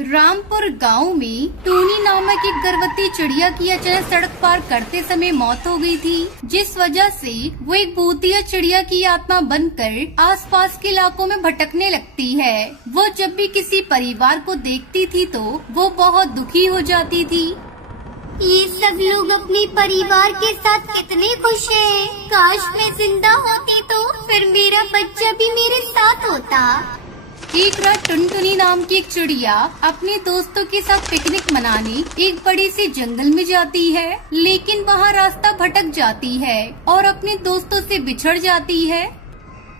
रामपुर गांव में टूनी नामक एक गर्भवती चिड़िया की अचानक सड़क पार करते समय मौत हो गई थी, जिस वजह से वो एक भूतिया चिड़िया की आत्मा बनकर आसपास के इलाकों में भटकने लगती है। वो जब भी किसी परिवार को देखती थी तो वो बहुत दुखी हो जाती थी। ये सब लोग अपने परिवार के साथ कितने खुश हैं। काश मैं जिंदा होती तो फिर मेरा बच्चा भी मेरे साथ होता। एक रात टुनटुनी नाम की एक चिड़िया अपने दोस्तों के साथ पिकनिक मनाने एक बड़े से जंगल में जाती है, लेकिन वहाँ रास्ता भटक जाती है और अपने दोस्तों से बिछड़ जाती है।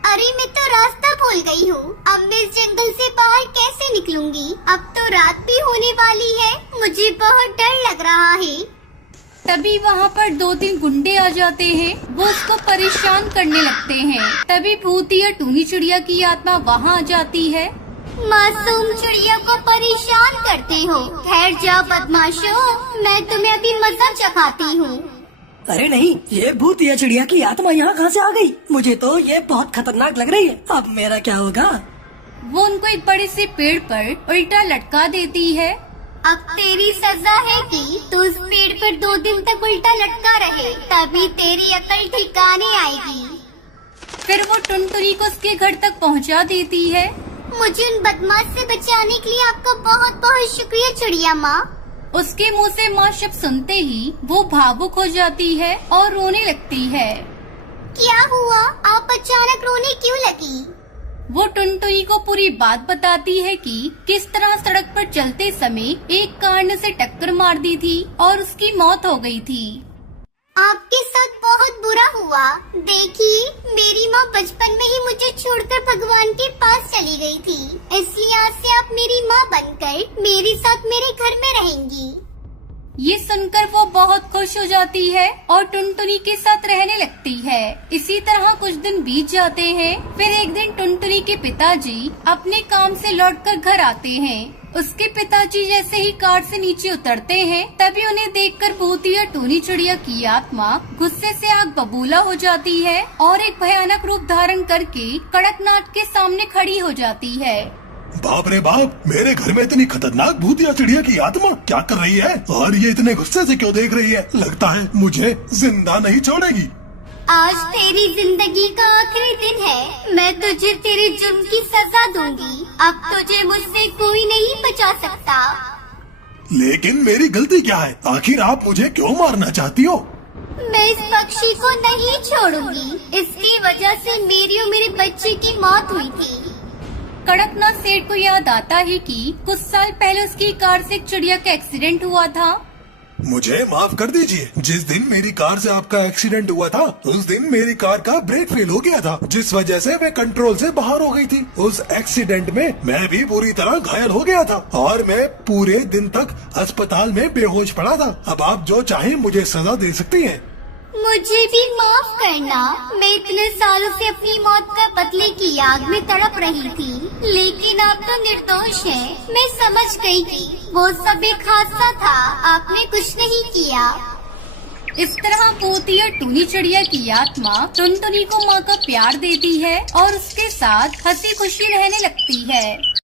अरे मैं तो रास्ता भूल गई हूँ। अब मैं इस जंगल से बाहर कैसे निकलूंगी? अब तो रात भी होने वाली है, मुझे बहुत डर लग रहा है। तभी वहाँ पर 2-3 गुंडे आ जाते हैं, वो उसको परेशान करने लगते हैं। तभी भूतिया टूनी चिड़िया की आत्मा वहाँ आ जाती है। मासूम चिड़िया को परेशान करते हो? ठहर जाओ बदमाशों, मैं तुम्हें अभी मजा चखाती हूँ। अरे नहीं, ये भूतिया चिड़िया की आत्मा यहाँ कहाँ से आ गई? मुझे तो ये बहुत खतरनाक लग रही है। अब मेरा क्या होगा? वो उनको एक बड़े से पेड़ पर उल्टा लटका देती है। अब तेरी सजा है कि तू उस पेड़ पर 2 दिन तक उल्टा लटका रहे, तभी तेरी अकल ठिकाने आएगी। फिर वो टुनटुनी को उसके घर तक पहुंचा देती है। मुझे उन बदमाश से बचाने के लिए आपका बहुत बहुत शुक्रिया चिड़िया माँ। उसके मुंह से माँ शब्द सुनते ही वो भावुक हो जाती है और रोने लगती है। क्या हुआ? आप अचानक रोने क्यों लगी? वो टुनटुनी को पूरी बात बताती है कि किस तरह सड़क पर चलते समय एक कार ने उसे टक्कर मार दी थी और उसकी मौत हो गई थी। आपके साथ बहुत बुरा हुआ। देखिए, मेरी माँ बचपन में ही मुझे छोड़कर भगवान के पास चली गई थी, इसलिए आज से आप मेरी माँ बनकर मेरे साथ मेरे घर में रहेंगी। ये सुनकर वो बहुत खुश हो जाती है और टुनटुनी के साथ रहने लगती है। इसी तरह कुछ दिन बीत जाते हैं। फिर एक दिन टुनटुनी के पिताजी अपने काम से लौटकर घर आते हैं। उसके पिताजी जैसे ही कार से नीचे उतरते हैं, तभी उन्हें देखकर भूतिया टूनी चिड़िया की आत्मा गुस्से से आग बबूला हो जाती है और एक भयानक रूप धारण करके कड़कनाथ के सामने खड़ी हो जाती है। बाप रे बाप, मेरे घर में इतनी खतरनाक भूतिया चिड़िया की आत्मा क्या कर रही है और ये इतने गुस्से से क्यों देख रही है? लगता है मुझे जिंदा नहीं छोड़ेगी। आज तेरी जिंदगी का आखिरी दिन है। मैं तुझे तेरे जुर्म की सजा दूंगी। अब तुझे मुझसे कोई नहीं बचा सकता। लेकिन मेरी गलती क्या है? आखिर आप मुझे क्यों मारना चाहती हो? मैं इस पक्षी को नहीं छोड़ूंगी। इसकी वजह से मेरी और मेरे बच्चे की मौत हुई थी। कड़कनाथ सेठ को याद आता है कि कुछ साल पहले उसकी कार से एक चिड़िया का एक्सीडेंट हुआ था। मुझे माफ कर दीजिए, जिस दिन मेरी कार से आपका एक्सीडेंट हुआ था उस दिन मेरी कार का ब्रेक फेल हो गया था, जिस वजह से मैं कंट्रोल से बाहर हो गई थी। उस एक्सीडेंट में मैं भी पूरी तरह घायल हो गया था और मैं पूरे दिन तक अस्पताल में बेहोश पड़ा था। अब आप जो चाहें मुझे सजा दे सकती हैं। मुझे भी माफ करना। मैं इतने सालों से अपनी मौत का बदले की याद में तड़प रही थी, लेकिन आप तो निर्दोष हैं। मैं समझ गई कि वो सब एक हादसा था, आपने कुछ नहीं किया। इस तरह भूतिया टूनी चिड़िया की आत्मा टुनटुनी को माँ का प्यार देती है और उसके साथ हंसी खुशी रहने लगती है।